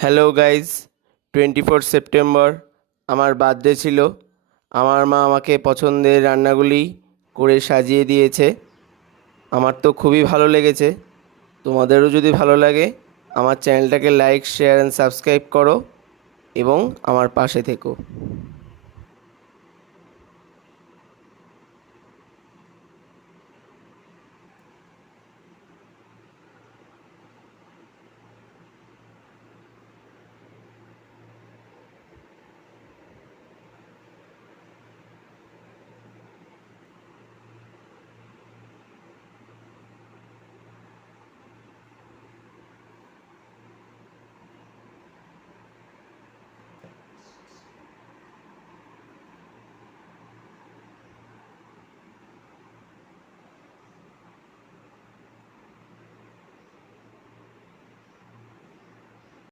Hello guys, 24 September আমার birthday ছিল। আমার মা আমাকে পছন্দের রান্নাগুলি করে সাজিয়ে দিয়েছে। আমার তো খুবই ভালো লেগেছে। তোমাদেরও যদি ভালো লাগে আমার চ্যানেলটাকে লাইক, শেয়ার অ্যান্ড সাবস্ক্রাইব করো এবং আমার পাশে থেকো।